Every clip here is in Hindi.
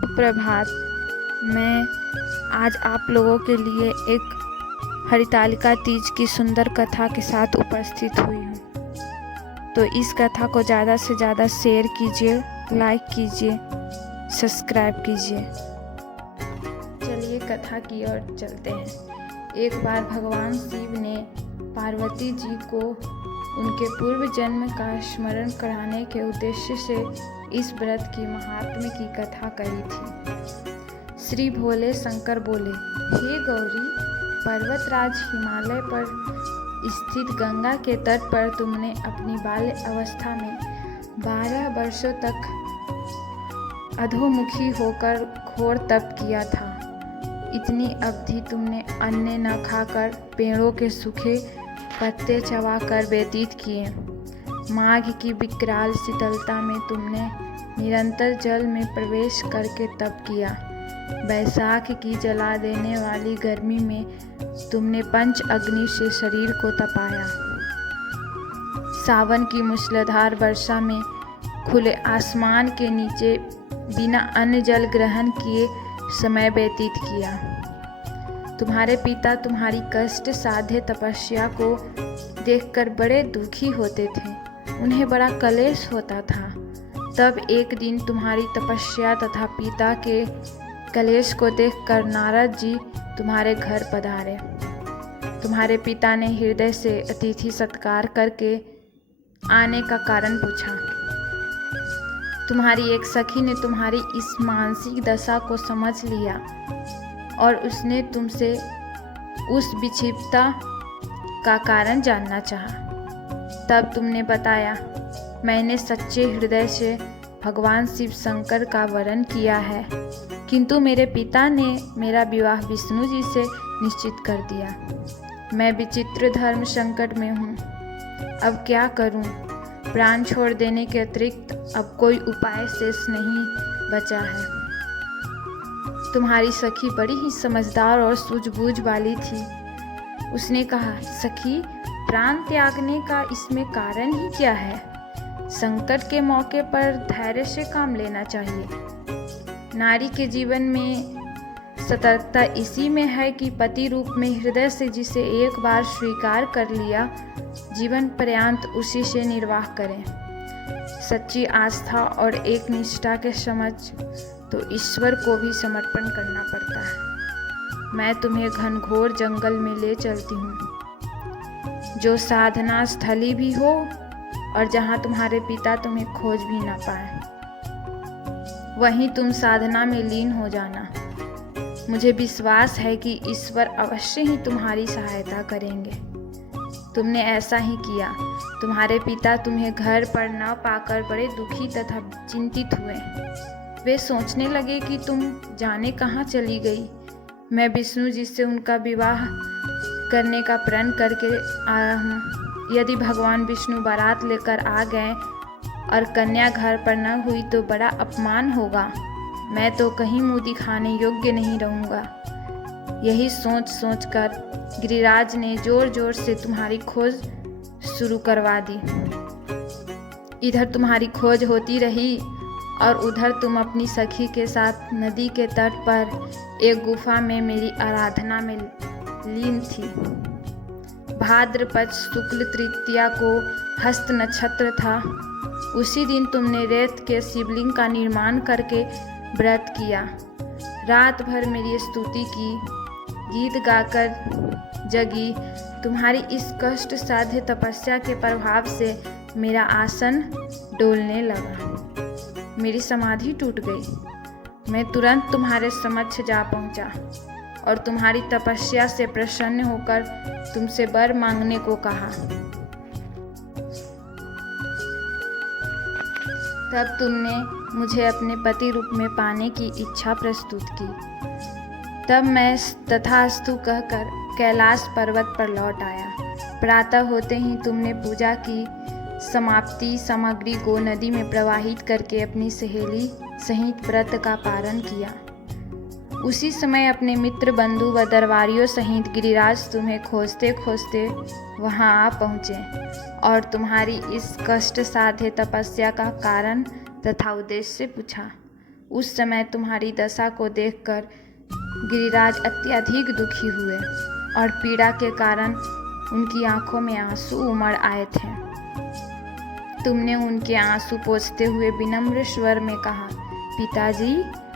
सुप्रभात। मैं आज आप लोगों के लिए एक हरितालिका तीज की सुंदर कथा के साथ उपस्थित हुई हूँ। तो इस कथा को ज़्यादा से ज़्यादा शेयर कीजिए, लाइक कीजिए, सब्सक्राइब कीजिए। चलिए कथा की ओर चलते हैं। एक बार भगवान शिव ने पार्वती जी को उनके पूर्व जन्म का स्मरण कराने के उद्देश्य से इस व्रत की महात्म्य की कथा कही थी। श्री भोले शंकर बोले, हे गौरी, पर्वतराज हिमालय पर स्थित गंगा के तट पर तुमने अपनी बाल्य अवस्था में 12 वर्षों तक अधोमुखी होकर घोर तप किया था। इतनी अवधि तुमने अन्न न खाकर पेड़ों के सूखे पत्ते चबाकर व्यतीत किए। माघ की विकराल शीतलता में तुमने निरंतर जल में प्रवेश करके तप किया। बैसाख की जला देने वाली गर्मी में तुमने पंच अग्नि से शरीर को तपाया। सावन की मूसलाधार वर्षा में खुले आसमान के नीचे बिना अन्न जल ग्रहण किए समय व्यतीत किया। तुम्हारे पिता तुम्हारी कष्ट साध्य तपस्या को देखकर बड़े दुखी होते थे। उन्हें बड़ा क्लेश होता था। तब एक दिन तुम्हारी तपस्या तथा पिता के क्लेश को देखकर नारद जी तुम्हारे घर पधारे। तुम्हारे पिता ने हृदय से अतिथि सत्कार करके आने का कारण पूछा। तुम्हारी एक सखी ने तुम्हारी इस मानसिक दशा को समझ लिया और उसने तुमसे उस विक्षिप्तता का कारण जानना चाहा। तब तुमने बताया, मैंने सच्चे हृदय से भगवान शिव शंकर का वरण किया है, किंतु मेरे पिता ने मेरा विवाह विष्णु जी से निश्चित कर दिया। मैं विचित्र धर्म संकट में हूँ। अब क्या करूँ? प्राण छोड़ देने के अतिरिक्त अब कोई उपाय शेष नहीं बचा है। तुम्हारी सखी बड़ी ही समझदार और सूझबूझ वाली थी। उसने कहा, सखी, प्राण त्यागने का इसमें कारण ही क्या है? संकट के मौके पर धैर्य से काम लेना चाहिए। नारी के जीवन में सतर्कता इसी में है कि पति रूप में हृदय से जिसे एक बार स्वीकार कर लिया, जीवन पर्यंत उसी से निर्वाह करें। सच्ची आस्था और एक निष्ठा के समझ तो ईश्वर को भी समर्पण करना पड़ता है। मैं तुम्हें घनघोर जंगल में ले चलती हूँ, जो साधना स्थली भी हो और जहाँ तुम्हारे पिता तुम्हें खोज भी ना पाए। वहीं तुम साधना में लीन हो जाना। मुझे विश्वास है कि ईश्वर अवश्य ही तुम्हारी सहायता करेंगे। तुमने ऐसा ही किया। तुम्हारे पिता तुम्हें घर पर न पाकर बड़े दुखी तथा चिंतित हुए। वे सोचने लगे कि तुम जाने कहाँ चली गई। मैं विष्णु जी से उनका विवाह करने का प्रण करके आया हूँ। यदि भगवान विष्णु बारात लेकर आ गए और कन्या घर पर न हुई तो बड़ा अपमान होगा। मैं तो कहीं मुँह दिखाने योग्य नहीं रहूँगा। यही सोच सोचकर गिरिराज ने जोर जोर से तुम्हारी खोज शुरू करवा दी। इधर तुम्हारी खोज होती रही और उधर तुम अपनी सखी के साथ नदी के तट पर एक गुफा में मेरी आराधना में लीन थी। भाद्रपद शुक्ल तृतीया को हस्त नक्षत्र था। उसी दिन तुमने रेत के शिवलिंग का निर्माण करके व्रत किया। रात भर मेरी स्तुति की, गीत गाकर जगी। तुम्हारी इस कष्ट साध्य तपस्या के प्रभाव से मेरा आसन डोलने लगा। मेरी समाधि टूट गई। मैं तुरंत तुम्हारे समक्ष जा पहुंचा और तुम्हारी तपस्या से प्रसन्न होकर तुमसे वर मांगने को कहा। तब तुमने मुझे अपने पति रूप में पाने की इच्छा प्रस्तुत की। तब मैं तथास्तु कहकर कैलाश पर्वत पर लौट आया। प्रातः होते ही तुमने पूजा की समाप्ति सामग्री को नदी में प्रवाहित करके अपनी सहेली सहित व्रत का पारण किया। उसी समय अपने मित्र बंधु व दरबारियों सहित गिरिराज तुम्हें खोजते खोजते वहां आ पहुँचे और तुम्हारी इस कष्ट साध्य तपस्या का कारण तथा उद्देश्य पूछा। उस समय तुम्हारी दशा को देखकर गिरिराज अत्यधिक दुखी हुए और पीड़ा के कारण उनकी आंखों में आंसू उमड़ आए थे। तुमने उनके आंसू पोंछते हुए विनम्र स्वर में कहा, पिताजी,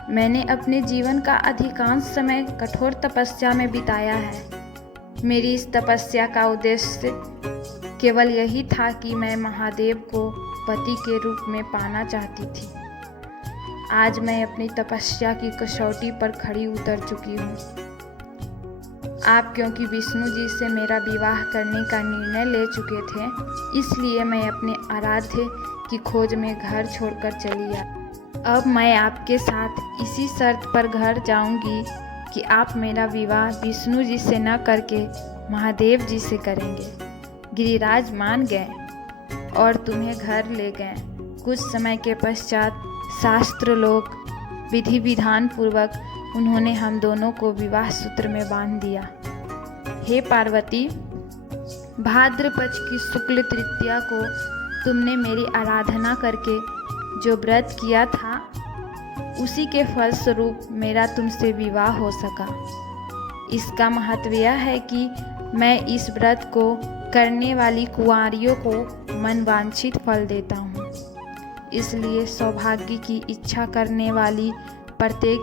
मैंने अपने जीवन का अधिकांश समय कठोर तपस्या में बिताया है। मेरी इस तपस्या का उद्देश्य केवल यही था कि मैं महादेव को पति के रूप में पाना चाहती थी। आज मैं अपनी तपस्या की कसौटी पर खड़ी उतर चुकी हूँ। आप क्योंकि विष्णु जी से मेरा विवाह करने का निर्णय ले चुके थे, इसलिए मैं अपने आराध्य की खोज में घर छोड़कर चली आई। अब मैं आपके साथ इसी शर्त पर घर जाऊंगी कि आप मेरा विवाह विष्णु जी से न करके महादेव जी से करेंगे। गिरिराज मान गए और तुम्हें घर ले गए। कुछ समय के पश्चात शास्त्र लोग विधि विधान पूर्वक उन्होंने हम दोनों को विवाह सूत्र में बांध दिया। हे पार्वती, भाद्र पक्ष की शुक्ल तृतीया को तुमने मेरी आराधना करके जो व्रत किया था, उसी के फलस्वरूप मेरा तुमसे विवाह हो सका। इसका महत्व यह है कि मैं इस व्रत को करने वाली कुंवारियों को मनवांछित फल देता हूँ। इसलिए सौभाग्य की इच्छा करने वाली प्रत्येक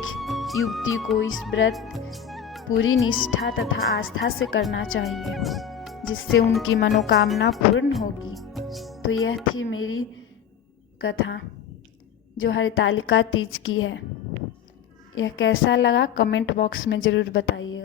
युवती को इस व्रत पूरी निष्ठा तथा आस्था से करना चाहिए, जिससे उनकी मनोकामना पूर्ण होगी। तो यह थी मेरी कथा जो हरितालिका तीज की है। यह कैसा लगा कमेंट बॉक्स में ज़रूर बताइए।